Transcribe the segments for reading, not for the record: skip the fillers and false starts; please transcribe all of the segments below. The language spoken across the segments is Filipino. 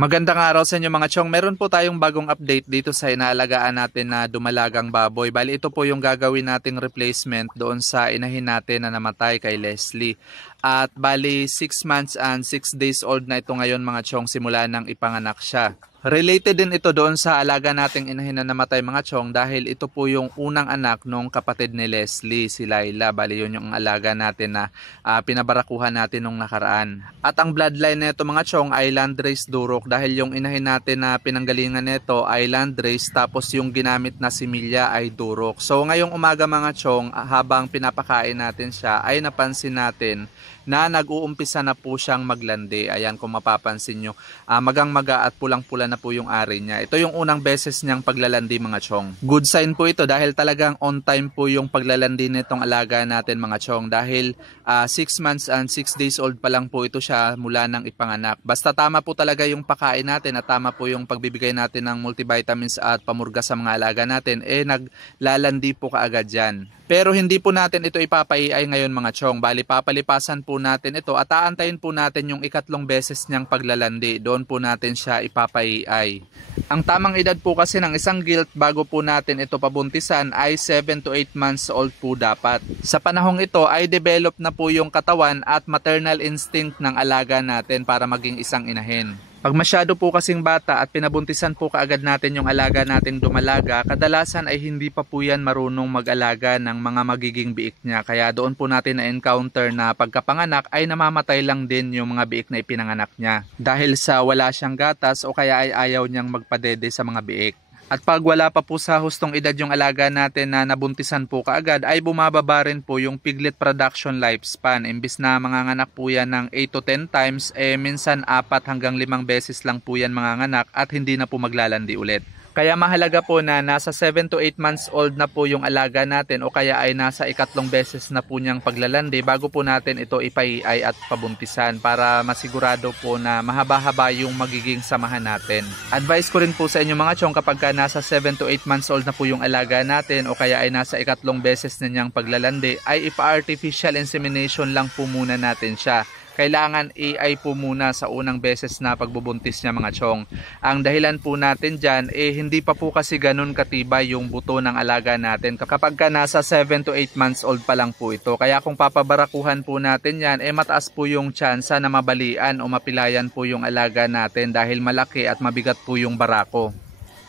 Magandang araw sa inyo mga chong. Meron po tayong bagong update dito sa inaalagaan natin na dumalagang baboy. Bali ito po yung gagawin nating replacement doon sa inahin natin na namatay kay Leslie. At bali 6 months and 6 days old na ito ngayon mga chong, simula nang ipanganak siya. Related din ito doon sa alaga nating inahin na namatay mga chong dahil ito po yung unang anak nung kapatid ni Leslie, si Laila. Bali yun yung alaga natin na pinabarakuhan natin nung nakaraan. At ang bloodline nito mga chong ay landrace durok dahil yung inahin natin na pinanggalingan nito ay landrace tapos yung ginamit na similya ay durok. So ngayong umaga mga chong, habang pinapakain natin siya ay napansin natin na nag-uumpisa na po siyang maglandi. Ayan, kung mapapansin nyo, magang-maga at pulang-pula na po yung ari niya. Ito yung unang beses niyang paglalandi mga chong. Good sign po ito dahil talagang on time po yung paglalandi nitong alaga natin mga chong. Dahil 6 months and 6 days old pa lang po ito siya mula nang ipanganak. Basta tama po talaga yung pakain natin at tama po yung pagbibigay natin ng multivitamins at pamurga sa mga alaga natin, naglalandi po kaagad yan. Pero hindi po natin ito ipapaiay ngayon mga chong. Bali papalipasan po natin ito at aantayin po natin yung ikatlong beses niyang paglalandi. Doon po natin siya ipapaiay. Ang tamang edad po kasi ng isang gilt bago po natin ito pabuntisan ay 7 to 8 months old po dapat. Sa panahong ito ay develop na po yung katawan at maternal instinct ng alaga natin para maging isang inahin. Pag masyado po kasing bata at pinabuntisan po kaagad natin yung alaga nating dumalaga, kadalasan ay hindi pa po yan marunong mag-alaga ng mga magiging biik niya. Kaya doon po natin na-encounter na pagkapanganak ay namamatay lang din yung mga biik na ipinanganak niya. Dahil sa wala siyang gatas o kaya ay ayaw niyang magpadede sa mga biik. At pag wala pa po sa hustong edad yung alaga natin na nabuntisan po kaagad ay bumababa rin po yung piglet production lifespan. Imbis na manganganak po yan ng 8 to 10 times, minsan 4 hanggang 5 beses lang po yan manganganak at hindi na po maglalandi ulit. Kaya mahalaga po na nasa 7 to 8 months old na po yung alaga natin o kaya ay nasa ikatlong beses na po niyang paglalandi bago po natin ito ipaiay at pabuntisan para masigurado po na mahaba-haba yung magiging samahan natin. Advice ko rin po sa inyo mga chong, kapag nasa 7 to 8 months old na po yung alaga natin o kaya ay nasa ikatlong beses na niyang paglalandi ay ipa-artificial insemination lang po muna natin siya. Kailangan AI po muna sa unang beses na pagbubuntis niya mga chong. Ang dahilan po natin dyan, hindi pa po kasi ganun katibay yung buto ng alaga natin kapag ka nasa 7 to 8 months old pa lang po ito. Kaya kung papabarakuhan po natin yan, mataas po yung tsansa na mabalian o mapilayan po yung alaga natin dahil malaki at mabigat po yung barako.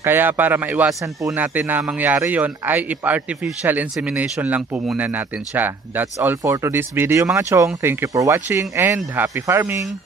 Kaya para maiwasan po natin na mangyari yon ay ipa-artificial insemination lang po muna natin siya. That's all for today's video mga chong. Thank you for watching and happy farming!